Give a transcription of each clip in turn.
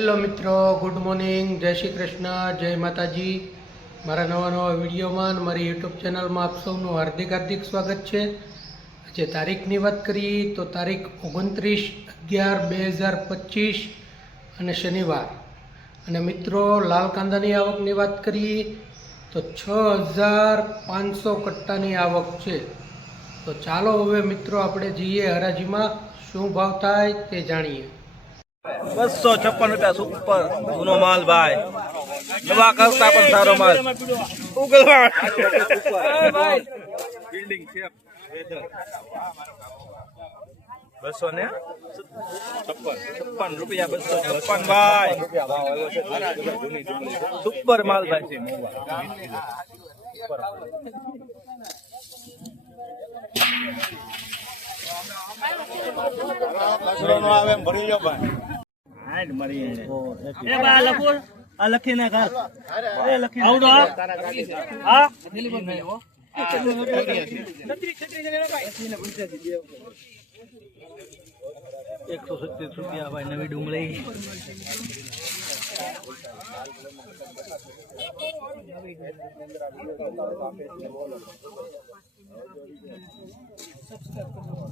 Hello મિત્રો, good morning. જય શ્રી કૃષ્ણ, જય માતાજી. મારા નવા નવા વિડીયોમાં મારી યુટ્યુબ ચેનલમાં આપ સૌનું હાર્દિક હાર્દિક સ્વાગત છે. આજે તારીખની વાત કરીએ તો તારીખ ઓગણત્રીસ અગિયાર બે હજાર પચીસ અને શનિવાર. અને મિત્રો, લાલ કાંદાની આવકની વાત કરીએ તો છ હજાર પાંચસો કટ્ટાની આવક છે. તો ચાલો હવે મિત્રો, આપણે જઈએ હરાજીમાં. શું ભાવ થાય તે જાણીએ. બસો છપ્પન રૂપિયા સુપર. જૂનો માલ ભાઈ. નવા કરતા પણ સારો માલ. ઉગલવા બિલ્ડિંગ છે. બસો ને? છપ્પન. છપ્પન રૂપિયા બસો છપ્પન ભાઈ. સુપર માલ ભાઈ છે એ બા લખો. આ લખી નાખ એ લખી આવડો હા. એકસો સત્તીસ રૂપિયા ભાઈ નવી ડુંગળી. સબસ્ક્રાઈબ રૂપિયા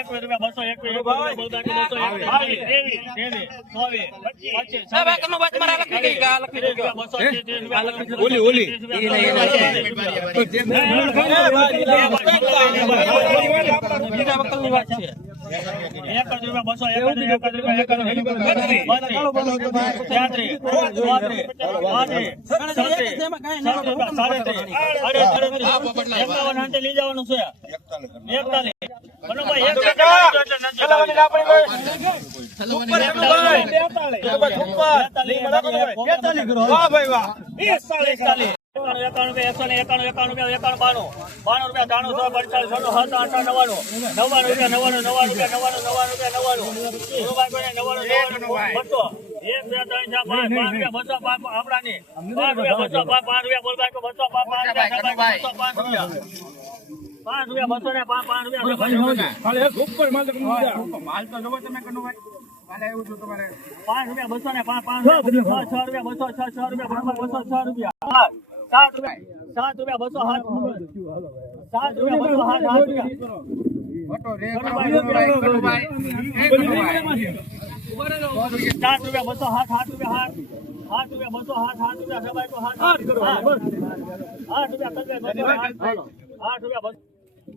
રૂપિયા બસો લઈ જવાનું છે. એકતાલીસ. એકસો ને એકાણું રૂપિયા, બસો. એક, બે, ત્રણ, ચાર, પાંચ, પાંચ રૂપિયા, બસો, પાંચ. પાંચ રૂપિયા, પાંચ, રૂપિયા, બસો, પાંચ, પાંચ રૂપિયા, સાહેબાઈ કો બસો, પાંચ રૂપિયા. પાંચ રૂપિયા, બસો ને પાંચ, રૂપિયા, બસો ને પાંચ રૂપિયા છ રૂપિયા બસો છ છ રૂપિયા બસો છ રૂપિયા. સાત રૂપિયા સાત રૂપિયા બસો હાથ સાત રૂપિયા બસો સાત રૂપિયા. સાત રૂપિયા બસો સાત સાત રૂપિયા હાથ સાત રૂપિયા બસો સાત આઠ રૂપિયા આઠ રૂપિયા આઠ આઠ રૂપિયા બસો.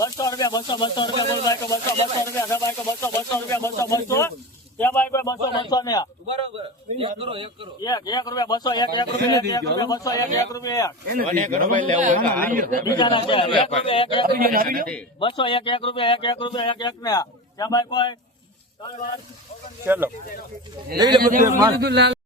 બાસી રૂપિયા બસો બસો રૂપિયા બસો બસો રૂપિયા બોલ બાઈકો બસો બસો રૂપિયા સબાઈકો બસો બસો રૂપિયા બસો બસો બાઈકો બસો બસો ને એક એક રૂપિયા બસો એક એક રૂપિયા એક રૂપિયા બસો એક એક રૂપિયા એક બીજાના છે એક રૂપિયા એક એક રૂપિયા બસો એક એક રૂપિયા એક એક રૂપિયા એક એક ને ત્યાં બાઈ કોઈ ચલો